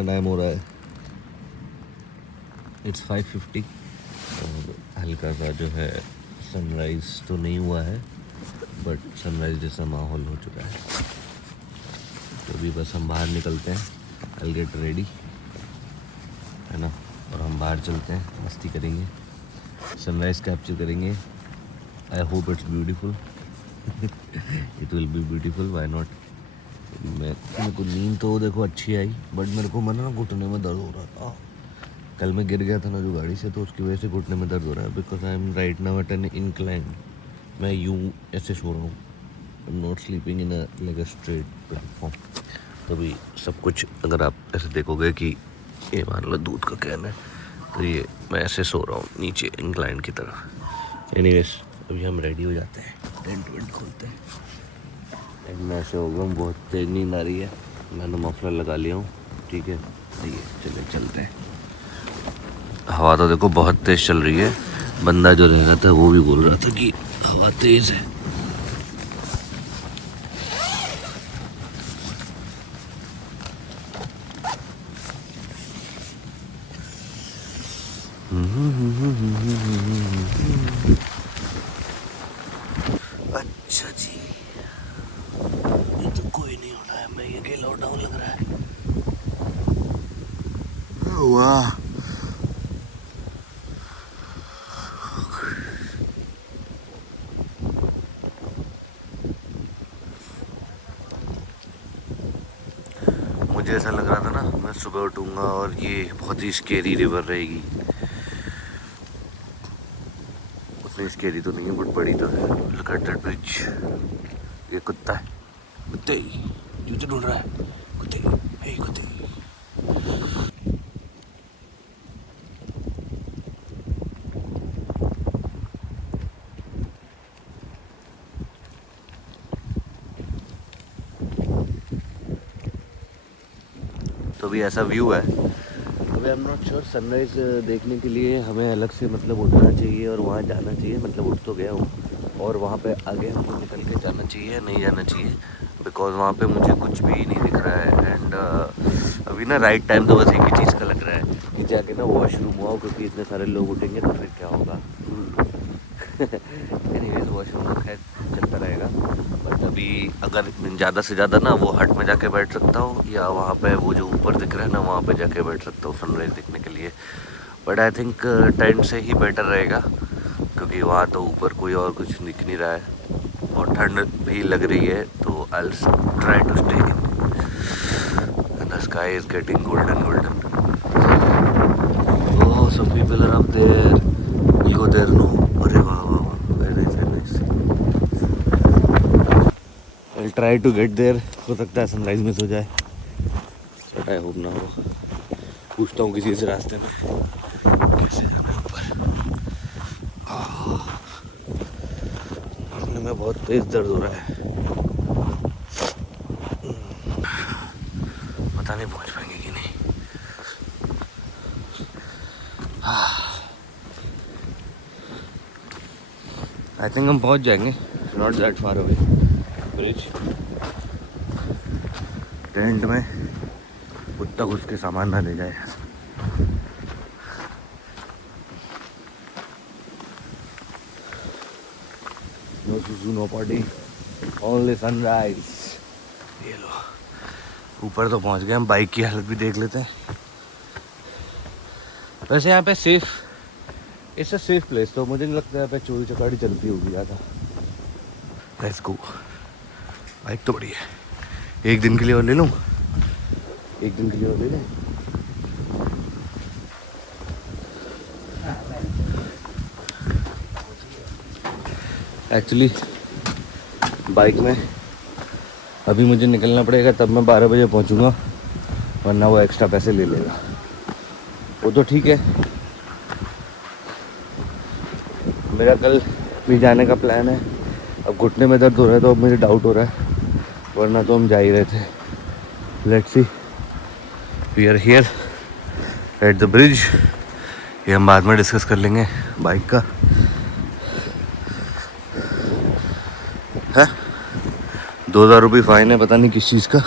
कितना टाइम हो रहा है, इट्स 5:50 और हल्का सा जो है सनराइज़ तो नहीं हुआ है बट सनराइज़ जैसा माहौल हो चुका है। तो अभी बस हम बाहर निकलते हैं, आई गेट रेडी, है ना, और हम बाहर चलते हैं, मस्ती करेंगे, सनराइज़ कैप्चर करेंगे। I hope it's beautiful. It will be beautiful, why not. मेरे को नींद तो देखो अच्छी आई बट मेरे को मन ना घुटने में दर्द हो रहा था। कल मैं गिर गया था ना जो गाड़ी से, तो उसकी वजह से घुटने में दर्द हो रहा है। Because I am right now at an incline. मैं यूँ ऐसे सो रहा हूँ, I am not sleeping in like a straight platform. तो भी सब कुछ अगर आप ऐसे देखोगे कि ये मान लो दूध का कैन है, तो ये मैं ऐसे सो रहा हूँ नीचे इंक्लाइन की तरफ। एनीवेज अभी हम रेडी हो जाते हैं, टेंट वेंट खोलते हैं। एंड मैं ऐसे हो गया हूँ, बहुत तेज नींद आ रही है, मैंने मफलर लगा लिया हूँ, ठीक है। आइए चले चलते हैं। हवा तो देखो बहुत तेज़ चल रही है। बंदा जो रह रहा था वो भी बोल रहा था कि हवा तेज़ है। अच्छा जी, ये तो कोई नहीं होना है, मैं ये अकेला डाउन लग रहा है। वाह, मुझे ऐसा लग रहा था ना मैं सुबह उठूंगा और ये बहुत ही स्केरी रिवर रहेगी। उतनी स्केरी तो नहीं है बट बड़ी तो है। Look at that bridge. ये कुत्ता है, कुत्ते जूते ढूंढ रहा है, कुत्ते, हे कुत्ते। तो भी ऐसा व्यू है। अभी I am not sure, sunrise देखने के लिए हमें अलग से मतलब उठना चाहिए और वहाँ जाना चाहिए। मतलब उठ तो गया हूँ और वहाँ पे आगे हमको निकल के जाना चाहिए, नहीं जाना चाहिए, बिकॉज वहाँ पे मुझे कुछ भी नहीं दिख रहा है। एंड अभी ना राइट टाइम तो बस एक ही चीज़ का लग रहा है कि जाके ना वॉशरूम हुआ, क्योंकि इतने सारे लोग उठेंगे तो फिर क्या होगा। एनीवेज वॉशरूम तो खैर चलता रहेगा, बट अभी अगर ज़्यादा से ज़्यादा ना वो हट में जाके बैठ सकता हूँ या वहाँ पे वो जो ऊपर दिख रहा है ना वहाँ पे जाके बैठ सकता हूँ सनराइज़ देखने के लिए। बट आई थिंक टेंट से ही बेटर रहेगा, क्योंकि वहाँ तो ऊपर कोई और कुछ दिख नहीं रहा है और ठंड भी लग रही है। तो I will try to stay in, the sky is getting golden golden. Oh, some people are up there, will go there no. अरे वाह वाह वाह, very nice very nice. I will try to get there. हो सकता है sunrise miss हो जाए, but I hope ना हो। पूछता हूँ किसी से रास्ते में कैसे जाना है ऊपर। में बहुत तेज दर्द हो रहा है, पता नहीं पहुंच पाएंगे कि नहीं। आई थिंक हम पहुंच जाएंगे, not that far away bridge. Tent में कुत्ता घुस के सामान ना ले जाए। नो सुसु नो पार्टी, ओनली सनराइज। ये लो ऊपर तो पहुंच गए हम, बाइक की हालत भी देख लेते हैं। वैसे यहाँ पे safe, it's a safe place, तो मुझे नहीं लगता यहाँ पे चोरी चकारी चलती होगी ज़्यादा। Let's go. बाइक तो बड़ी है, एक दिन के लिए और ले लूँ, एक दिन के लिए और ले लें। एक्चुअली बाइक में अभी मुझे निकलना पड़ेगा, तब मैं 12 बजे पहुंचूंगा, वरना वो एक्स्ट्रा पैसे ले लेगा। वो तो ठीक है, मेरा कल भी जाने का प्लान है। अब घुटने में दर्द हो रहा है तो अब मुझे डाउट हो रहा है, वरना तो हम जा ही रहे थे। Let's see, we are here at the bridge. ये हम बाद में डिस्कस कर लेंगे बाइक का है। 2000 रुपये फ़ाइन है, पता नहीं किस चीज़ का।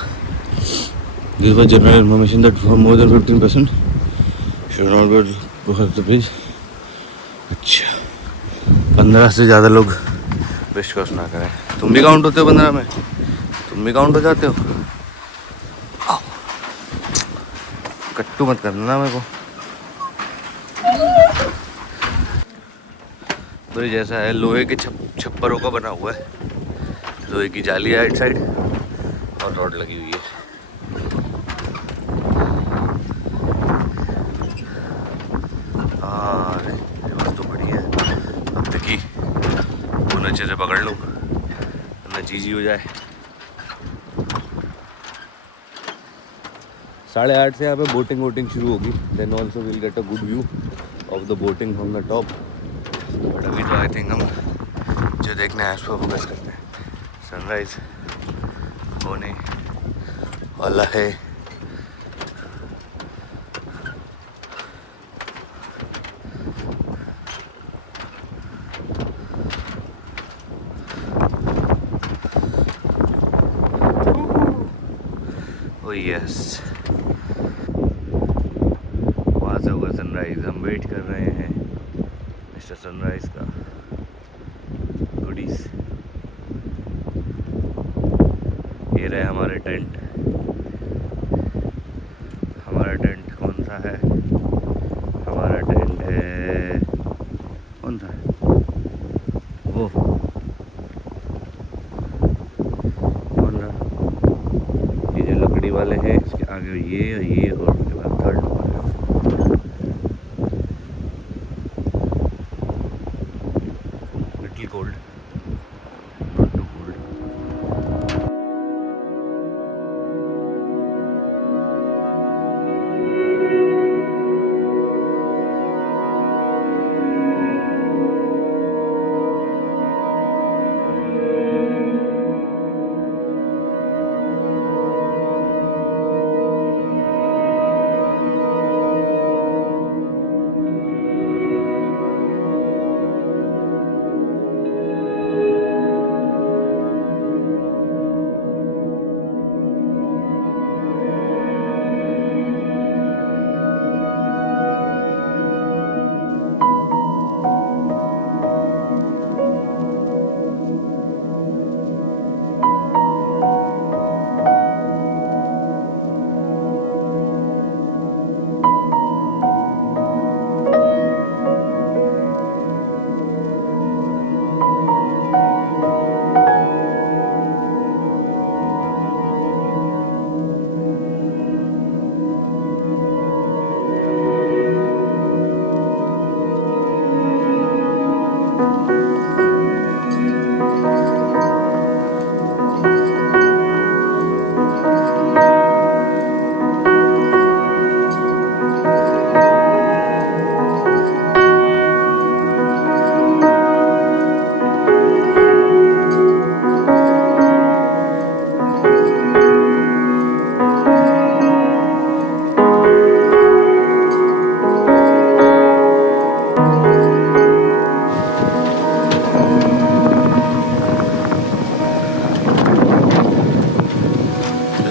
Give a general information that for more than 15% should not be cross the bridge. अच्छा, 15 से ज़्यादा लोग ब्रिज क्रॉस ना करें। तुम भी काउंट होते हो 15 में? तुम भी काउंट हो जाते हो? आओ, कट्टू मत करना मेरे को। ब्रिज ऐसा है, लोहे के छप्परों का बना हुआ है, लोहे की जाली है राइट साइड और रॉड लगी हुई है। हाँ बस तो बढ़िया है। अब देखी वो अच्छे से पकड़ लो ना, चीज़ हो जाए। 8:30 से यहाँ पे बोटिंग शुरू होगी। Then also will get a good view of the boating from the top. But अभी तो आई थिंक हम जो देखने हैं उस पर फोकस करते हैं। सनराइज होने वाला है। ओह यस, वहाँ से होगा सनराइज। हम वेट कर रहे हैं मिस्टर सनराइज का। गुडीज, ये रहे हमारे टेंट। हमारा टेंट कौन सा है? हमारा टेंट है, कौन सा है वो? कौन सा? ये जो लकड़ी वाले हैं, इसके आगे ये और उसके बाद थर्ड नंबर है। Little cold, not too cold.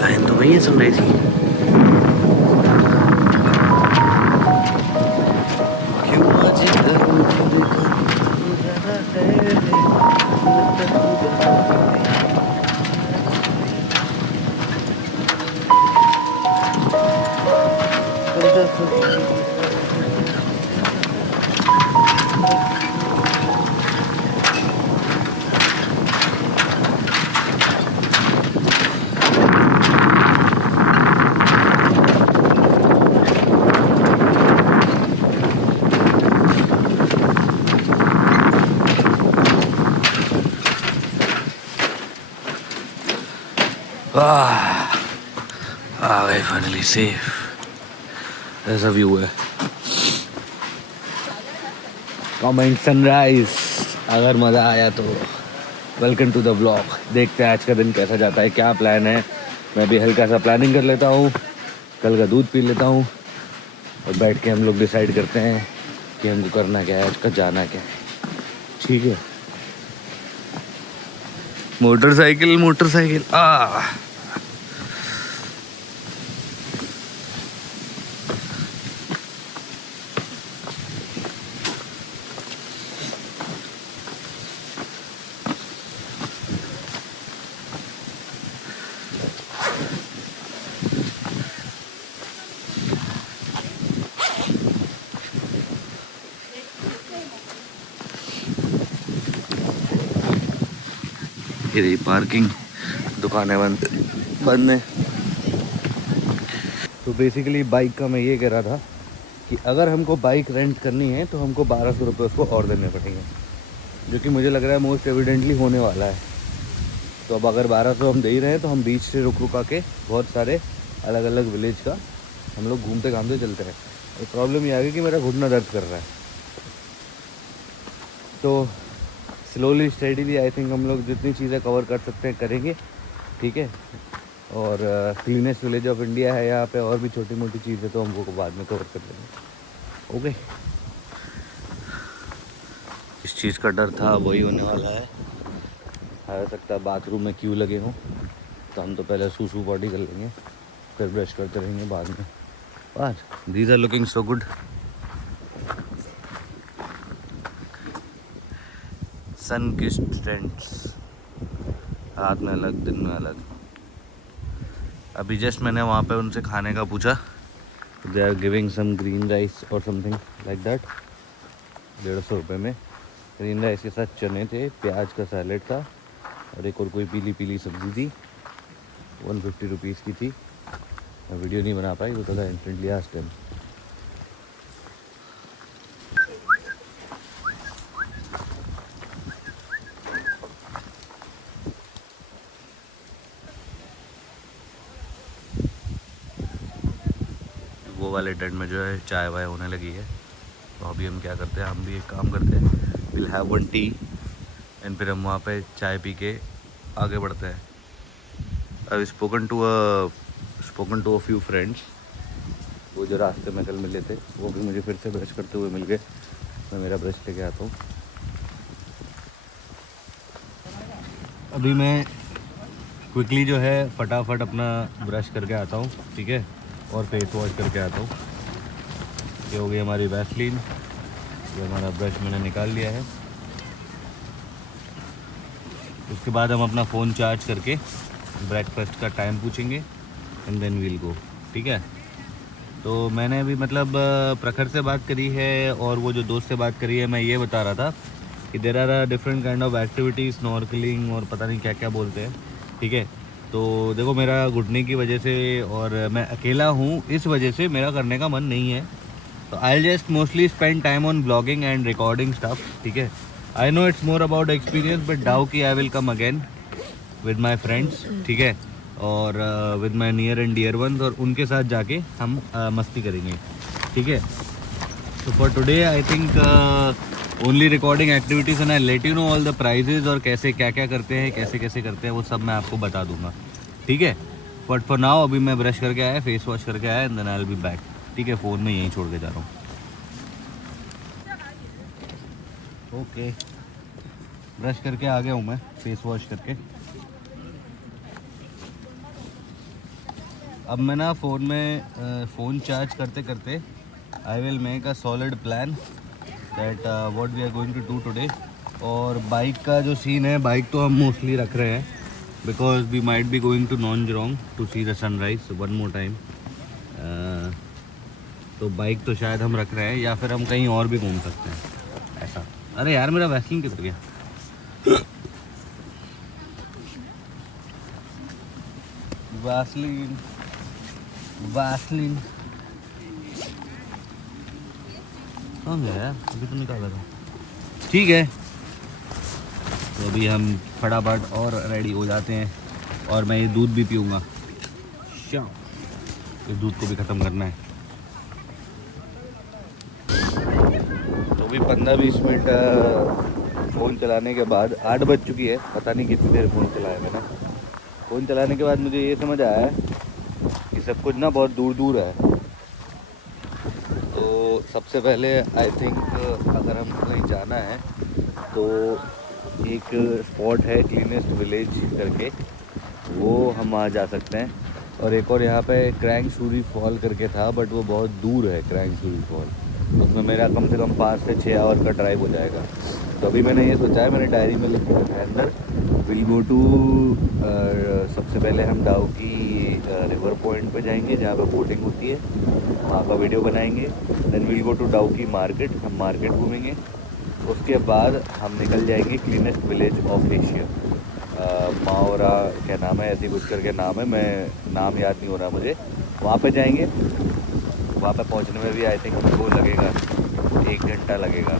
Line तो वही है सनराइज की। आ गए फाइनली सेफ। ऐसा व्यू है। कमेंट सनराइज अगर मज़ा आया तो वेलकम टू द व्लॉग। देखते हैं आज का दिन कैसा जाता है, क्या प्लान है। मैं भी हल्का सा प्लानिंग कर लेता हूँ, कल का दूध पी लेता हूँ और बैठ के हम लोग डिसाइड करते हैं कि हमको करना क्या है, आज का जाना क्या है। ठीक है। मोटरसाइकिल ये रही पार्किंग, दुकानें बंद बंद है। तो बेसिकली बाइक का मैं ये कह रहा था कि अगर हमको बाइक रेंट करनी है तो हमको 1200 रुपये उसको और देने पड़ेंगे, जो कि मुझे लग रहा है मोस्ट एविडेंटली होने वाला है। तो अब अगर 1200 हम दे ही रहे हैं तो हम बीच से रुक रुका के बहुत सारे अलग अलग विलेज का हम लोग घूमते घामते चलते हैं। और प्रॉब्लम ये आ गई कि मेरा घुटना दर्द कर रहा है, तो स्लोली स्टेडीली आई थिंक हम लोग जितनी चीज़ें कवर कर सकते हैं करेंगे, ठीक है। और क्लीनेस्ट विलेज ऑफ इंडिया है यहाँ पे, और भी छोटी मोटी चीज़ें तो हमको बाद में कवर कर लेंगे। ओके, इस चीज़ का डर था वही होने वाला है। हो सकता है बाथरूम में क्यों लगे हों, तो हम तो पहले सूसू बॉडी कर लेंगे, फिर ब्रश करते रहेंगे बाद में। But these are looking so good. Sun kissed tents, रात में अलग दिन में अलग। अभी जस्ट मैंने वहाँ पे उनसे खाने का पूछा, they are giving some green rice और समथिंग लाइक दैट। 150 रुपये में ग्रीन राइस के साथ चने थे, प्याज का सैलेड था और एक और कोई पीली पीली सब्ज़ी थी, 150 रुपीज़ की थी। मैं वीडियो नहीं बना पाई तो था इंस्टेंटली आज टाइम। वो वाले टेंट में जो है चाय वाय होने लगी है, तो अभी हम क्या करते हैं, हम भी एक काम करते हैं, will have one T and फिर हम वहाँ पे चाय पी के आगे बढ़ते हैं। I spoken to a few friends, वो जो रास्ते में कल मिले थे वो भी मुझे फिर से ब्रश करते हुए मिल गए। मैं मेरा ब्रश लेके आता हूँ। अभी मैं क्विकली जो है फटाफट अपना ब्रश करके आता हूँ, ठीक है, और फेस वॉश करके आता हूँ। ये हो गई हमारी वैसलीन, ये हमारा ब्रश मैंने निकाल लिया है। उसके बाद हम अपना फ़ोन चार्ज करके ब्रेकफास्ट का टाइम पूछेंगे एंड देन वील गो, ठीक है। तो मैंने अभी मतलब प्रखर से बात करी है और वो जो दोस्त से बात करी है, मैं ये बता रहा था कि there are different kind of activities, snorkelling और पता नहीं क्या क्या बोलते हैं, ठीक है। तो देखो मेरा घुटने की वजह से और मैं अकेला हूँ, इस वजह से मेरा करने का मन नहीं है। तो I just mostly spend time on blogging and recording stuff, ठीक है। I know it's more about experience, but Dawki I will come again with my friends, ठीक है, और with my near and dear ones, और उनके साथ जाके हम मस्ती करेंगे, ठीक है। तो for today I think only recording activities and I let you know all the prices और कैसे क्या क्या करते हैं, कैसे कैसे करते हैं, वो सब मैं आपको बता दूंगा, ठीक है। बट फॉर नाउ अभी मैं ब्रश करके आया, फेस वॉश करके आया and then I will be back, ठीक है। फ़ोन में यहीं छोड़ के जा रहा हूँ। ओके, ब्रश करके आ गया हूँ मैं, फेस वॉश करके। अब मैं ना फ़ोन में फ़ोन चार्ज करते करते I will make a solid plan that what we are going to do today. और बाइक का जो सीन है, बाइक तो हम मोस्टली रख रहे हैं because we might be going to Nongjrong to see the sunrise one more time. तो बाइक तो शायद हम रख रहे हैं या फिर हम कहीं और भी घूम सकते हैं ऐसा। अरे यार मेरा वैसलीन किधर गया? वैसलीन वैसलीन कहाँ गया यार? अभी तो निकाला था, ठीक है। तो अभी हम फटाफट और रेडी हो जाते हैं और मैं ये दूध भी पीऊँगा, इस दूध को भी ख़त्म करना है। तो भी 15-20 मिनट फ़ोन चलाने के बाद 8 बज चुकी है, पता नहीं कितनी देर फ़ोन चलाया मैंने। फ़ोन चलाने के बाद मुझे ये समझ आया कि सब कुछ ना बहुत दूर दूर है। तो सबसे पहले आई थिंक अगर हमको कहीं जाना है तो एक स्पॉट है क्लीनेस्ट विलेज करके, वो हम वहाँ जा सकते हैं। और एक और यहाँ पे क्रैंगसूरी फॉल करके था, बट वो बहुत दूर है क्रैंगसूरी फॉल, उसमें मेरा कम से कम 5 से 6 आवर का ड्राइव हो जाएगा। तो अभी मैंने ये सोचा है, मैंने डायरी में लिख के रखा है अंदर, विल गो टू सबसे पहले हम डाउ की रिवर पॉइंट पे जाएंगे जहाँ पे बोटिंग होती है, वहाँ का वीडियो बनाएंगे। देन विल गो टू डाउ की मार्केट, हम मार्केट घूमेंगे। उसके बाद हम निकल जाएंगे क्लीनेस्ट विलेज ऑफ एशिया, मावरा क्या नाम है, ऐसी कुछ करके नाम है, मैं नाम याद नहीं हो रहा मुझे। वहाँ पे जाएंगे। वहाँ पे पहुँचने में भी आई थिंक हमको लगेगा 1 घंटा लगेगा।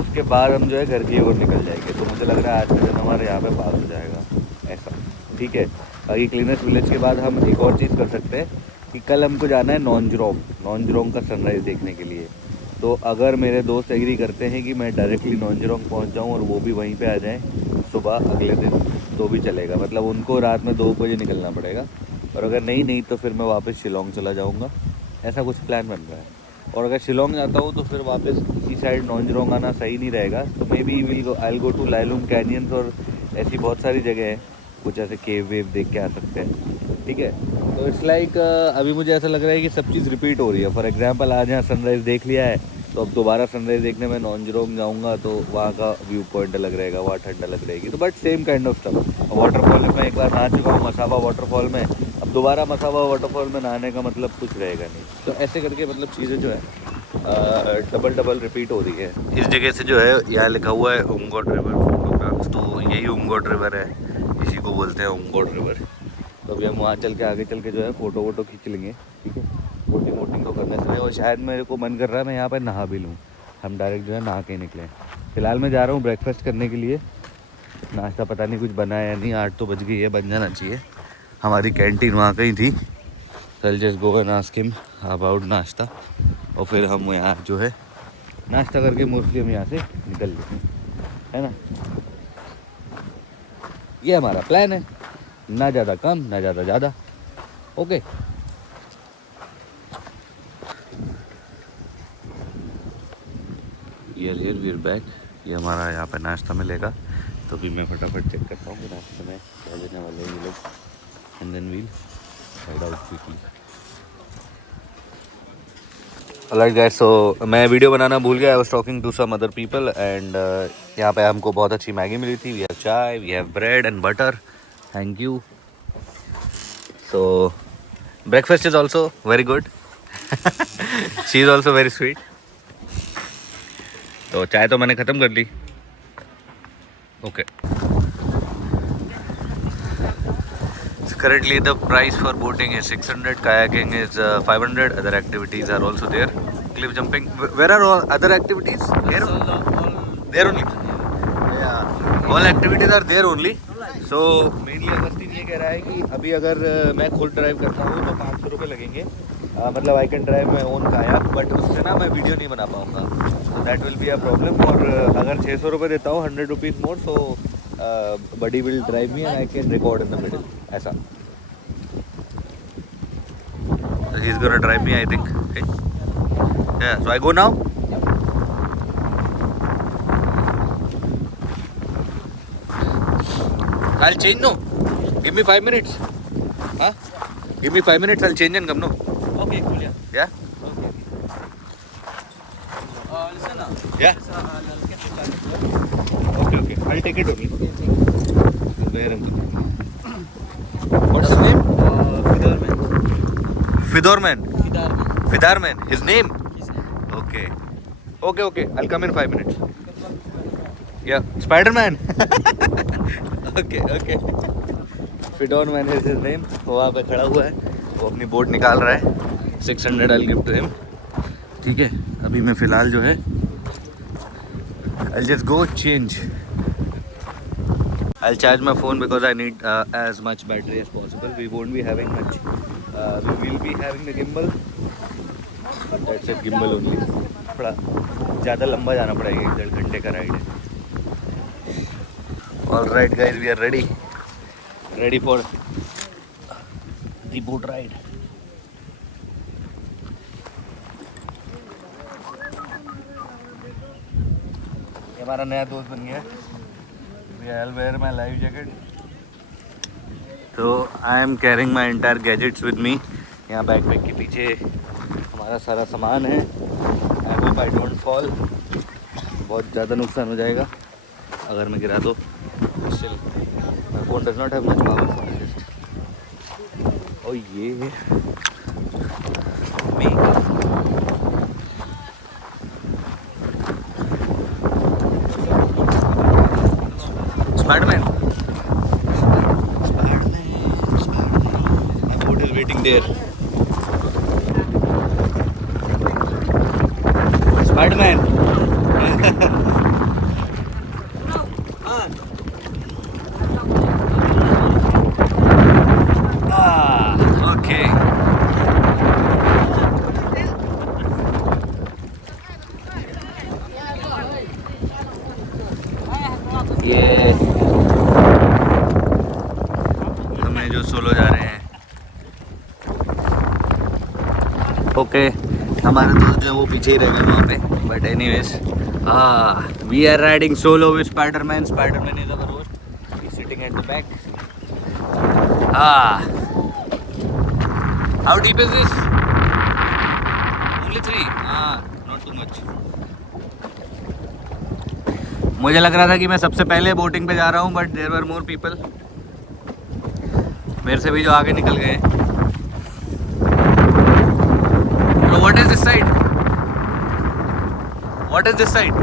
उसके बाद हम जो है घर की ओर निकल जाएंगे। तो मुझे लग रहा है आज का दिन हमारे यहाँ पे पास हो जाएगा ऐसा। ठीक है, बाकी क्लीनेस्ट विलेज के बाद हम एक और चीज़ कर सकते हैं कि कल हमको जाना है नॉनजरोंग का सनराइज़ देखने के लिए। तो अगर मेरे दोस्त एग्री करते हैं कि मैं डायरेक्टली नॉनजरोंग पहुंच जाऊं और वो भी वहीं पे आ जाएं सुबह अगले दिन, तो भी चलेगा। मतलब उनको रात में 2 बजे निकलना पड़ेगा, और अगर नहीं तो फिर मैं वापस शिलोंग चला जाऊंगा। ऐसा कुछ प्लान बन रहा है। और अगर शिलोंग जाता हूँ तो फिर वापस इसी साइड नॉनजरोंग आना सही नहीं रहेगा। तो maybe I go to Laitlum canyons, और ऐसी बहुत सारी जगह है, कुछ ऐसे केव वेव देख के आ सकते हैं। ठीक है, तो इट्स लाइक अभी मुझे ऐसा लग रहा है कि सब चीज़ रिपीट हो रही है। फॉर एग्जांपल आज यहाँ सनराइज़ देख लिया है, तो अब दोबारा सनराइज़ देखने में नॉनजरोंग जाऊँगा तो वहाँ का व्यू पॉइंट अलग रहेगा, वहाँ ठंड अलग रहेगी। तो but same kind of stuff. Waterfall में मैं एक बार नहा चुका हूँ, मसाबा वाटरफॉल में। अब दोबारा मसाबा वाटरफॉल में नहाने का मतलब कुछ रहेगा नहीं। तो ऐसे करके मतलब चीज़ें जो है डबल रिपीट हो रही है। इस जगह से जो है यहाँ लिखा हुआ है उमगोट रिवर फोटोग्राफ्स, तो यही उमगोट रिवर है, इसी को बोलते हैं उमगोट रिवर। तो अभी हम वहाँ चल के आगे चल के जो है फ़ोटो वोटो खींच लेंगे। ठीक है, बोटिंग वोटिंग तो करने से, और शायद मेरे को मन कर रहा है मैं यहाँ पर नहा भी लूँ। हम डायरेक्ट जो है नहा के निकलें। फ़िलहाल मैं जा रहा हूँ ब्रेकफास्ट करने के लिए। नाश्ता पता नहीं कुछ बना है या नहीं, 8 तो बज गई है, बन जाना चाहिए। हमारी कैंटीन वहाँ कहीं थी। चल just go and ask him about नाश्ता, और फिर हम यहाँ जो है नाश्ता करके मोस्टली हम यहाँ से निकल लेते हैं, है ना। ये हमारा प्लान है, ना ज़्यादा कम ना ज़्यादा ज़्यादा। Okay, we are back. ये हमारा यहाँ पे नाश्ता मिलेगा, तो भी मैं फटाफट चेक करता हूँ कि नाश्ते में क्या लेने वाले हैं ये लोग, and then we'll head out quickly. Alright guys, so मैं वीडियो बनाना भूल गया। I was talking to some other people, and यहाँ पे हमको बहुत अच्छी मैगी मिली थी। We have chai, we have bread and butter, thank you. So breakfast is also very good. She is also very sweet. तो चाय तो मैंने ख़त्म कर ली। Okay, currently the price for boating is 600, kayaking is 500. Other activities are also there, cliff jumping. Where are all other activities? Here, there only. Yeah, all activities are there only. So mainly Augustine ये कह रहा है कि अभी अगर मैं खुद drive करता हूँ तो 500 रुपये लगेंगे। मतलब I can drive my own kayak, but उससे ना मैं वीडियो नहीं बना पाऊँगा, तो that will be a problem. और अगर 600 रुपये देता हूँ, 100 rupees more, so buddy will drive me and I can record in the middle, ऐसा। He is gonna drive me, I think. Okay. Yeah, so I go now. I'll change, no. Give me 5 minutes. Huh? Give me 5 minutes. I'll change and come, no. Okay, cool, yeah. Yeah. Okay. Listen, Yeah. I'll get the card. Okay. I'll take it only. Where am I? What's his name? Fidarman. Fidorman. Fidarman. Fidarman. His name. His name. Okay. Okay. I'll come in 5 minutes. Yeah. Spider-Man. Okay. Fidorman is his name. वो वहाँ पे खड़ा हुआ है, वो अपनी boat निकाल रहा है। 600 I'll give to him. ठीक है, अभी मैं फ़िलहाल जो है I'll just go change. I'll charge my phone because I need as much battery as possible. We won't be having much. We will be having the gimbal. That's it, gimbal only. थोड़ा ज़्यादा लंबा जाना पड़ेगा, 1.5 घंटे का ride है। All right guys, we are ready for the boat ride. ये हमारा नया दोस्त बन गया। I'll wear my life jacket. So I am carrying my entire gadgets with me. यहाँ बैकपैक के पीछे हमारा सारा सामान है। I hope I don't fall. बहुत ज़्यादा नुकसान हो जाएगा अगर मैं गिरा तो। Still, my phone does not have much power. और ये Spider-Man. there. Spider-Man. Okay. ये हमें जो सोलो जा रहे हैं. ओके हमारे दोस्त जो है वो पीछे ही रह गए वहाँ पे. But anyways we are riding solo with Spiderman. Spiderman is our host. He is sitting at the back. How deep is this? Only 3. Not too much. मुझे लग रहा था कि मैं सबसे पहले बोटिंग पे जा रहा हूँ but there were more people. मेरे से भी जो आगे निकल गए. What is this side? What is this side?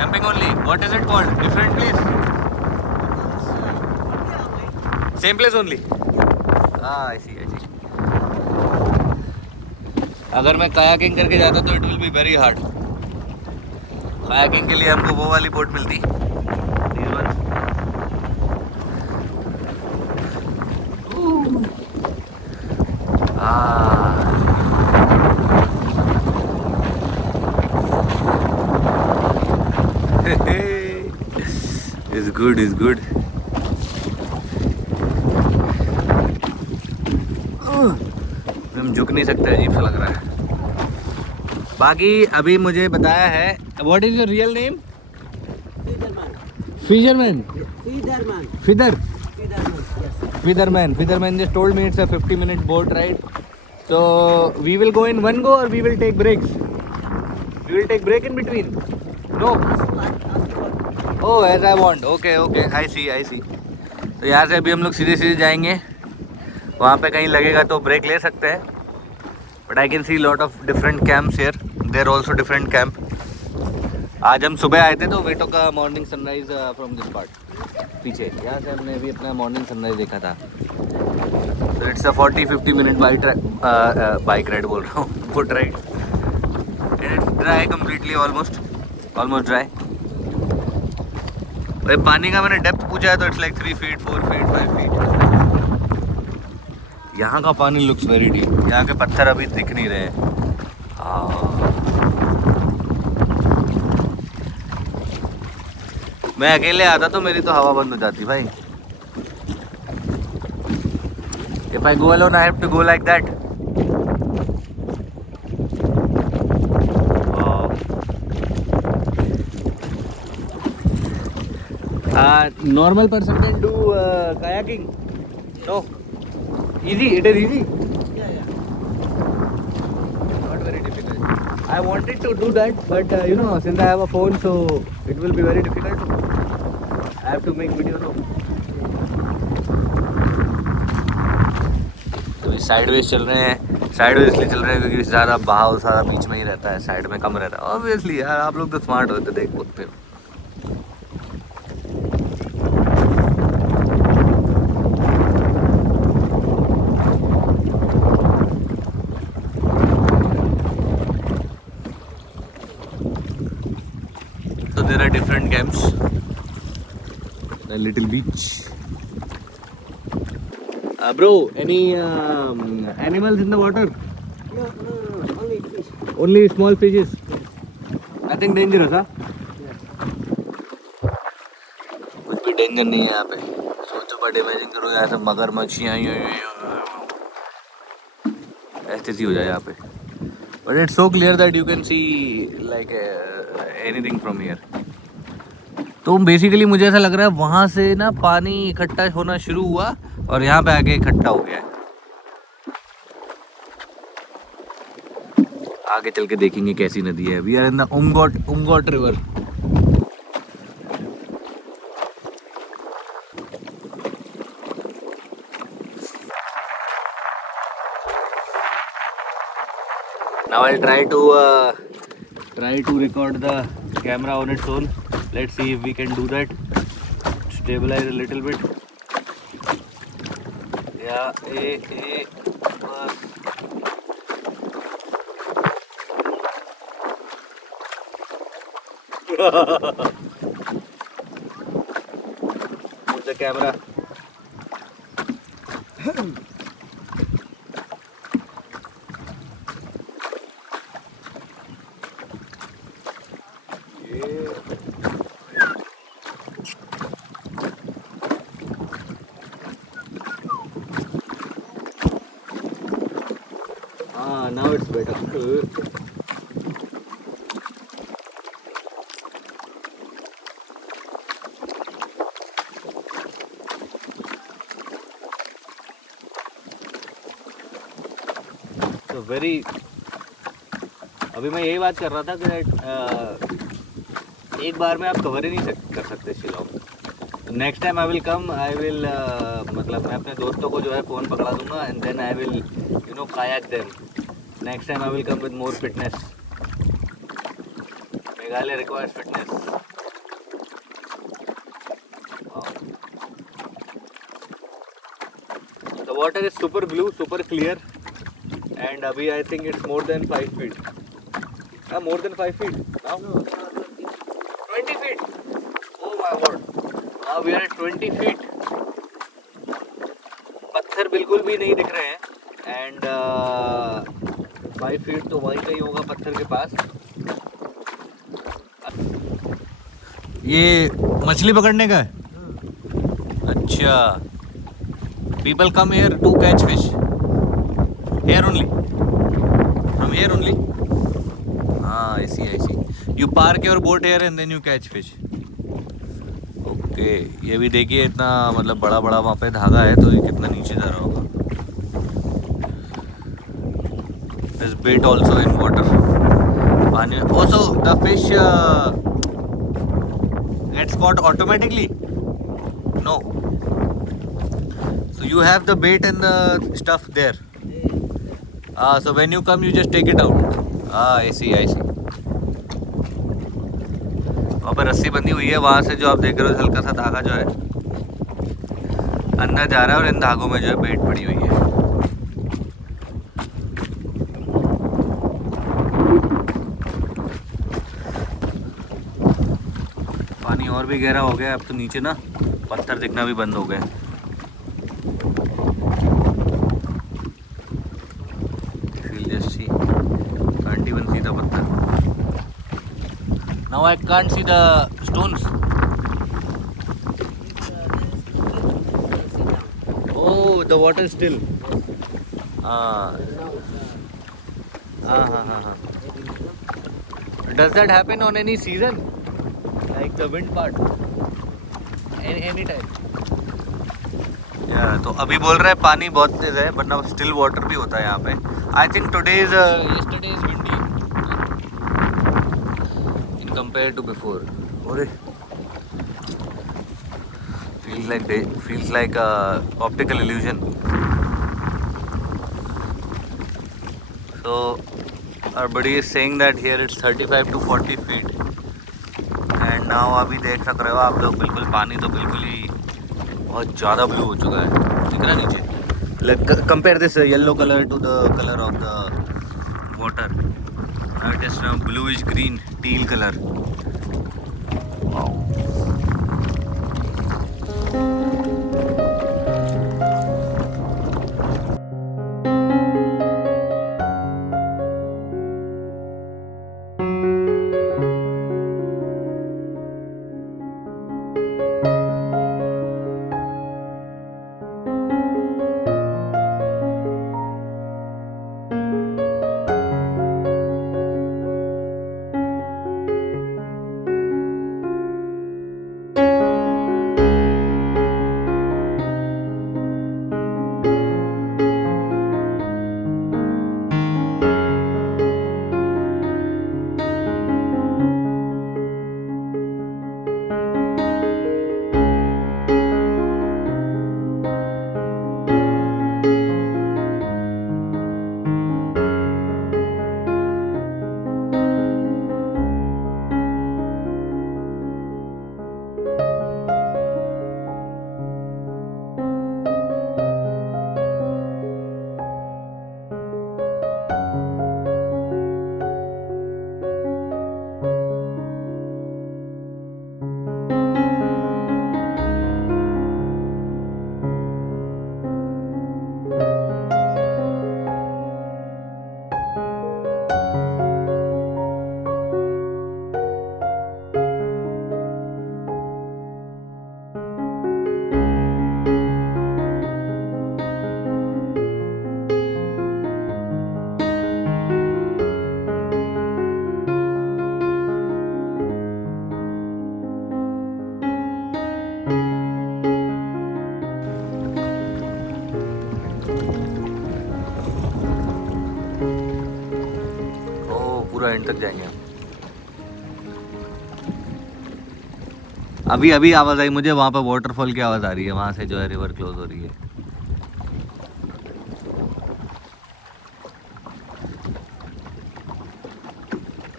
Camping only. What is it called? Different place? Same place only? I see. अगर मैं कायाकिंग करके जाता तो it will be very hard. Kayaking के लिए हमको वो वाली बोट मिलती. Is good. हम झुक नहीं सकते. अजीब सा लग रहा है. बाकी अभी मुझे बताया है. What is your real name? Fisherman. Fisherman just told me it's a 50-minute boat ride. So we will go in one go or we will take breaks? We will take break in between? No. Oh, as I want. Okay. I see. तो यहाँ से अभी हम लोग सीधे जाएंगे. वहाँ पे कहीं लगेगा तो ब्रेक ले सकते हैं. But I can see lot of different camps here. There also different camp. आज हम सुबह आए थे तो we took a morning sunrise from this part. पीछे यहाँ से हमने अभी अपना मॉर्निंग सनराइज देखा था. तो it's a 40-50 minute bike ride बोल रहा हूँ. Boat ride. It's dry completely. Almost dry. भाई पानी का मैंने डेप्थ पूछा है तो it's like 3 feet, 4 feet, 5 feet. यहाँ का पानी लुक्स वेरी डीप. यहाँ के पत्थर अभी दिख नहीं रहे. मैं अकेले आता तो मेरी तो हवा बंद हो जाती भाई. If I go alone, I have to go like that. Normal person can do kayaking. No. Easy. It is easy. Yeah. Not very difficult. I wanted to do that, but since I have a phone, so it will be very difficult. I have to make video now. तो sideways चल रहे हैं. Sideways इसलिए चल रहे हैं क्योंकि ज़्यादा बहाव सारा बीच में ही रहता है. साइड में कम रहता है. ऑब्वियसली यार आप लोग तो स्मार्ट होते देख सकते हो. So there are different camps. A little beach. Bro, any animals in the water? No, only fish. Only small fishes. Nothing dangerous, huh? कुछ भी डेंजर नहीं है यहाँ पे. सोचो बट इमेजिन करो यहाँ से मगरमच्छियाँ ऐसे ही हो जाए यहाँ पे. But it's so clear that you can see like anything from here. तो बेसिकली मुझे ऐसा लग रहा है वहाँ से ना पानी इकट्ठा होना शुरू हुआ और यहाँ पे आके इकट्ठा हो गया है. आगे चल के देखेंगे कैसी नदी है. We are in the Umngot river. Now I'll try to record the camera on its own. Let's see if we can do that. Stabilize a little bit. या ए बस Put the camera. Now it's better. तो very अभी मैं यही बात कर रहा था कि एक बार में आप कवर ही नहीं कर सकते Shillong. Next time I will come, I will मतलब मैं अपने दोस्तों को जो है फ़ोन पकड़ा दूंगा and then I will you know kayak them. Next time I will come with more fitness. Meghalaya requires fitness. The water is super blue, super clear, and abhi I think it's more than 5 feet. More than 5 feet now? 20 feet. Oh my word. Now we are at 20 feet. पत्थर बिल्कुल भी नहीं दिख रहे हैं and 5 feet तो वहीं कहीं होगा पत्थर के पास। ये मछली पकड़ने का है? अच्छा। People come here to catch fish. Here only. From here only. I see. You park your boat here and then you catch fish. Okay. ये भी देखिए इतना मतलब बड़ा वहाँ पे धागा है तो ये कितना नीचे जा रहा होगा. There's bait also in water. पानी. Also the fish gets caught automatically. No. So you have the bait and the stuff there. So when you come, you just take it out. I see. वहाँ पर रस्सी बंधी हुई है, वहाँ से जो आप देख रहे हो हल्का सा धागा जो है अंदर जा रहा है और इन धागों में जो है बेट पड़ी हुई है। पानी और भी गहरा हो गया अब तो नीचे ना पत्थर दिखना भी बंद हो गए। Now I can't see the stones. Oh, the water is still. Does that happen on any season? Like the wind part? Any time? Yeah, तो अभी बोल रहा है पानी बहुत तेज है वरना स्टिल वाटर भी होता है यहाँ पे। I think today is yesterday is windy in compared to before. अरे feels like a optical illusion. So our buddy is saying that here it's 35 to 40 feet and now अभी देख सक रहे हो आप लोग बिल्कुल पानी तो बिल्कुल ही बहुत ज़्यादा ब्लू हो चुका है, दिख रहा नीचे। Like compare this yellow color to the color of the water. Now it is now bluish green teal color. Wow. तक जाएंगे हम। अभी अभी आवाज़ आई मुझे, वहाँ पे वाटरफॉल की आवाज़ आ रही है, वहाँ से जो है रिवर क्लोज हो रही है।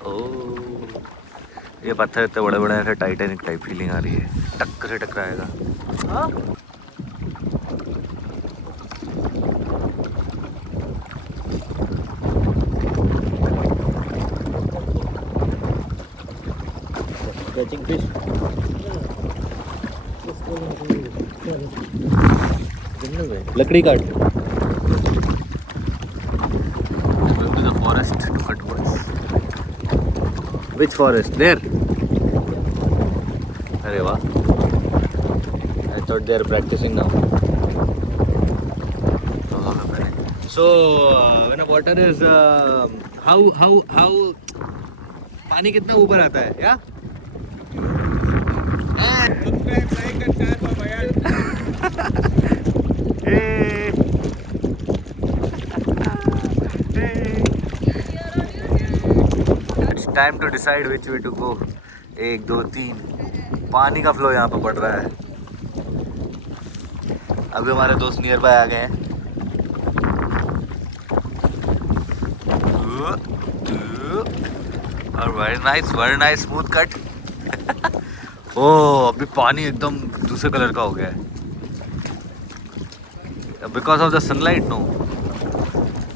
ओह, ये पत्थर इतने बड़े बड़े ऐसे टाइटैनिक टाइप फीलिंग आ रही है, टक्कर से टकराएगा। Catching fish. जंगल में लकड़ी काट the forest to cut woods. Which forest? There. अरे वाह, I thought they are practicing now. So when a water is how पानी कितना ऊपर आता है या? It's time to decide which way to go. 1 2 3 पानी का फ्लो यहाँ पे बढ़ रहा है। अभी हमारे दोस्त नियर बाय आ गए हैं। और very nice smooth cut. Oh, अभी पानी एकदम दूसरे कलर का हो गया है because of the sunlight. No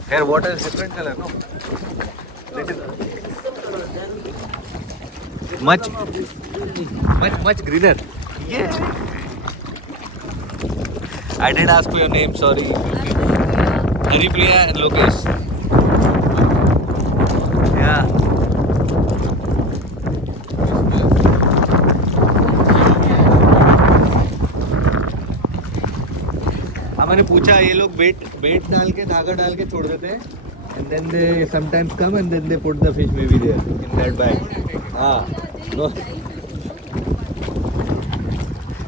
here water is different colour, no much greener. Yeah. I didn't ask for your name, sorry. Haripriya and Lokesh. Yeah. मैंने पूछा, ये लोग बेट डाल के धागा डाल के छोड़ देते हैं and then they sometimes come and then they put the fish maybe there in that bag. No.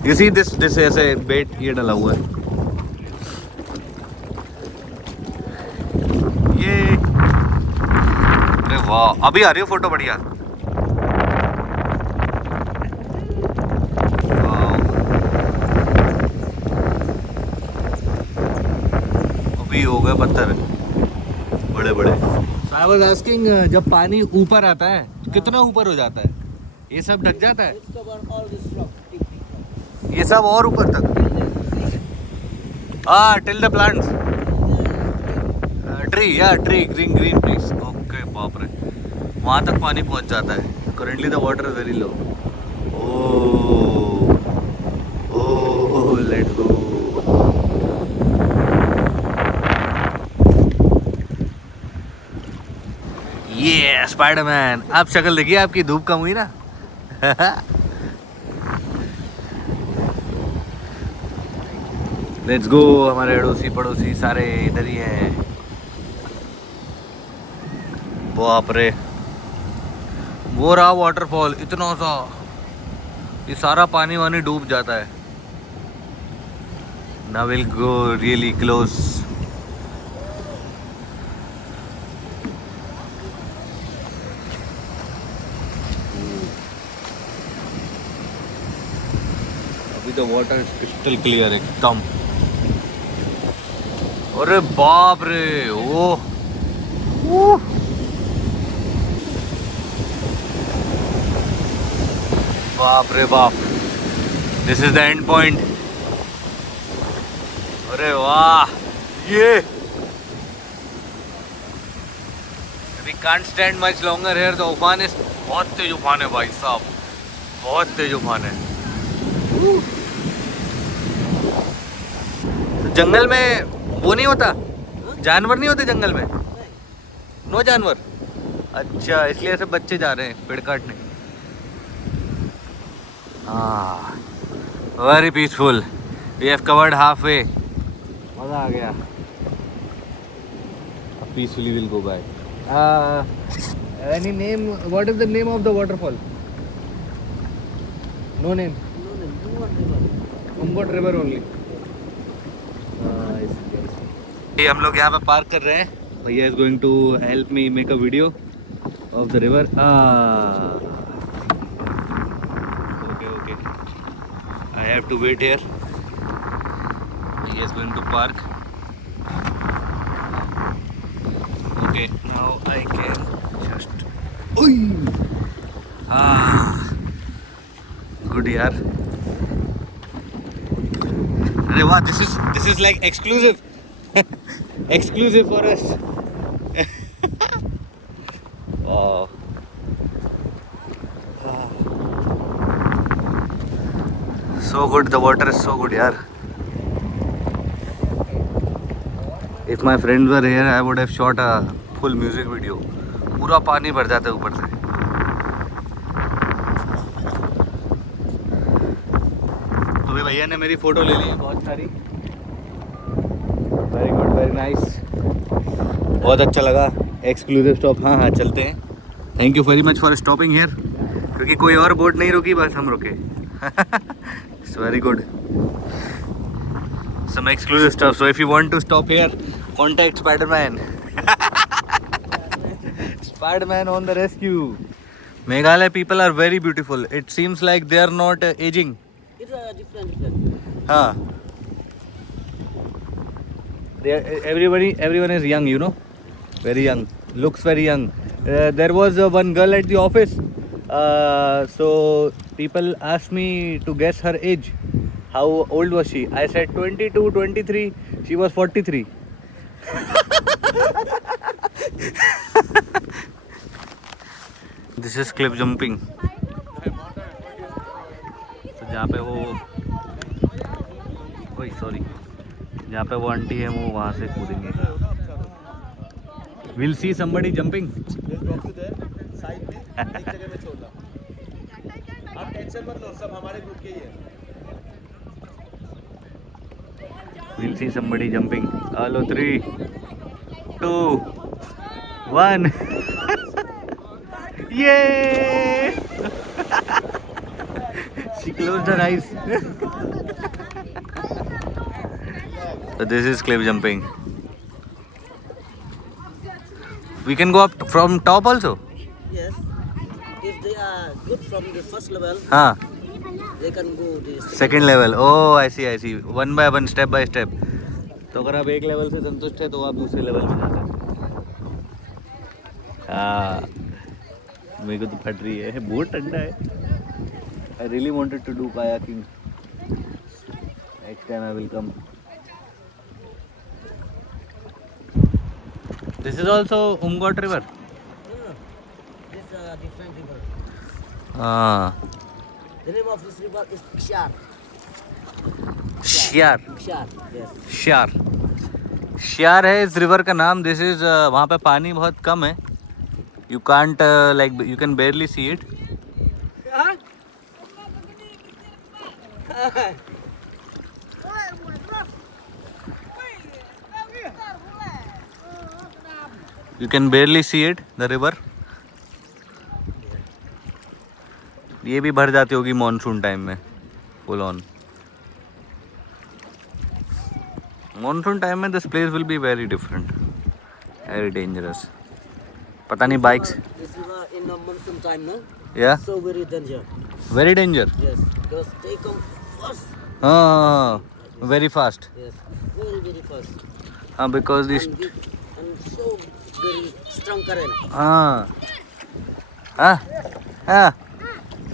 You see this ऐसे बेट ये डाला हुआ है। ये अरे वाह, अभी आ रही है फोटो बढ़िया। अभी हो गए पत्थर बड़े बड़े। I was asking, जब पानी ऊपर आता है तो कितना ऊपर हो जाता है? ये सब ढक जाता है? It's cover all this rock. ये सब और ऊपर तक? हाँ, till the plants. Tree green trees. Okay, बाप रे, वहाँ तक पानी पहुँच जाता है। Currently the water is very low. Oh, let's go. ये स्पाइडरमैन। आप शक्ल देखिए, आपकी धूप कम हुई ना। Let's go. हमारे अड़ोसी पड़ोसी सारे इधर ही हैं। बाप रे, वो रहा वाटरफॉल, इतना सा, ये सारा पानी वानी डूब जाता है। Now will go really close. The water is crystal clear एकदम। अरे बाप रे, ओह बाप रे बाप, this is the end point. अरे वाह, ये we can't stand much longer here. The उफान is बहुत तेज उफान है भाई साहब, बहुत तेज उफान है। जंगल में वो नहीं होता, जानवर नहीं होते जंगल में? नो जानवर? अच्छा, इसलिए ऐसे बच्चे जा रहे हैं पेड़ काटने। हाँ, very peaceful. We have covered half way. मज़ा आ गया। Peacefully will go back. Any name? What is the name of the waterfall? No name? Umngot river only. हम लोग यहाँ पे पार्क कर रहे हैं। भैया is going to help me make a video. of the river. Ah. Okay. I have to wait here. He is going to park. Okay, now I can just. Oi! Ah, good yaar. Arey wow, this is like exclusive, exclusive for us. Wow. So good, the water is so good yaar. If my friends were here, I would have shot a full music video. पूरा पानी भर जाता है ऊपर से. तो भी भैया ने मेरी फ़ोटो ले ली है बहुत सारी. Very good, very nice. बहुत अच्छा लगा. Exclusive stop. हाँ चलते हैं. Thank you very much for stopping here. क्योंकि कोई और बोट नहीं रुकी, बस हम रुके. It's very good. Some exclusive stuff. So if you want to stop here, contact Spider-Man. Spider-Man on the rescue. Meghalaya people are very beautiful. It seems like they are not aging. It's different. Huh. Everyone is young, you know. Very young. Looks very young. There was one girl at the office. So people asked me to guess her age. How old was she? I said 22, 23. She was 43. This is cliff jumping. तो जहाँ पे वो sorry जहाँ पे वो aunty है वो वहाँ से कूदेंगे. We'll see somebody jumping. आप टेंशन मत लो, सब हमारे ग्रुप के ही है. We'll see somebody jumping. Hello, 3, 2, 1. Yay! She closed her eyes. So this is cliff jumping. We can go up from top also. Yes. If they are good from the first level, हाँ. they can go the second level. Oh I see 1 by 1 step by step. तो अगर आप एक level से संतुष्ट है तो आप दूसरे लेवल में जा सकते हैं. हाँ मेरे को तो फट रही है. बहुत ठंडा है. I really wanted to do kayaking. Next time I will come. This is also Umngot river. No. It's a different river. हाँ. The name of this river is Shar. शियार. Shar. Yes. श्यार है इस रिवर का नाम. दिस इज वहाँ पे पानी बहुत कम है. You can't like you can बेयरली see it. You can बेयरली see it the river. ये भी भर जाती होगी मॉनसून टाइम में फुल ऑन. मॉनसून टाइम में this place will be very different. Very dangerous. पता नहीं bikes. This river in the monsoon time, no? या So very danger. Very danger. Yes. Because they come first. हाँ very fast. Yes. Very fast. हाँ because this. And so very strong current. हाँ हाँ हाँ.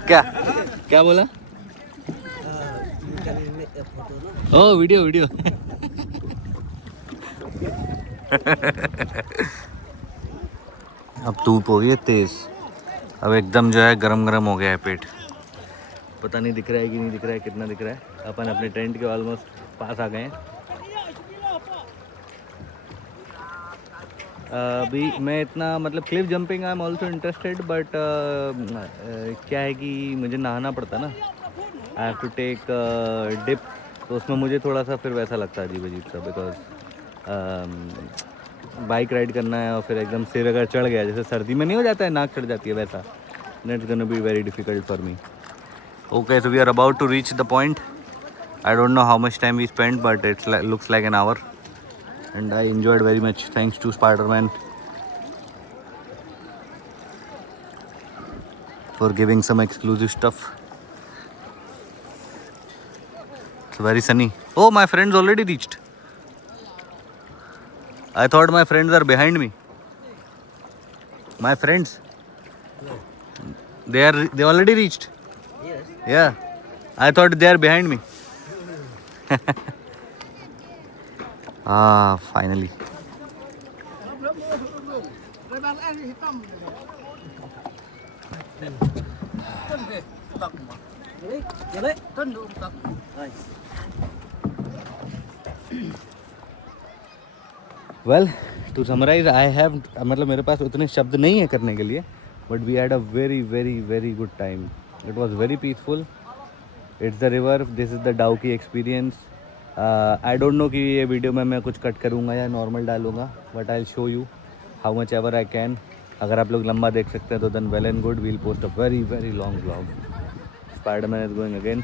क्या बोला? You can make a photo, no? Oh video. अब धूप हो गई है तेज. अब एकदम जो है गरम हो गया है पेट. पता नहीं दिख रहा है कि नहीं दिख रहा है. कितना दिख रहा है. अपन अपने टेंट के ऑलमोस्ट पास आ गए हैं. अभी मैं इतना मतलब cliff jumping I am also interested but क्या है कि मुझे नहाना पड़ता ना. I have to take dip. तो उसमें मुझे थोड़ा सा फिर वैसा लगता है अजीब सा. बिकॉज बाइक राइड करना है और फिर एकदम सिर अगर चढ़ गया जैसे सर्दी में नहीं हो जाता है नाक चढ़ जाती है वैसा. It's gonna be very difficult for me. Okay so we are about to reach the point. I don't know how much time we spend but it's looks like an hour and I enjoyed very much thanks to Spider-Man. for giving some exclusive stuff. It's very sunny. Oh, my friends already reached. I thought my friends are behind me. My friends. They already reached. Yes. Yeah. I thought they are behind me. Ah, finally. Well, to summarize, I have मतलब मेरे पास उतने शब्द नहीं है करने के लिए, but we had a very very very good time. It was very peaceful. It's the river. This is the Dauki experience. I don't know कि ये वीडियो में मैं कुछ कट करूँगा या नॉर्मल डालूँगा, but I'll show you how much ever I can. अगर आप लोग लंबा देख सकते हैं तो then well and good. We'll post a very very long vlog. Spider-Man is going again.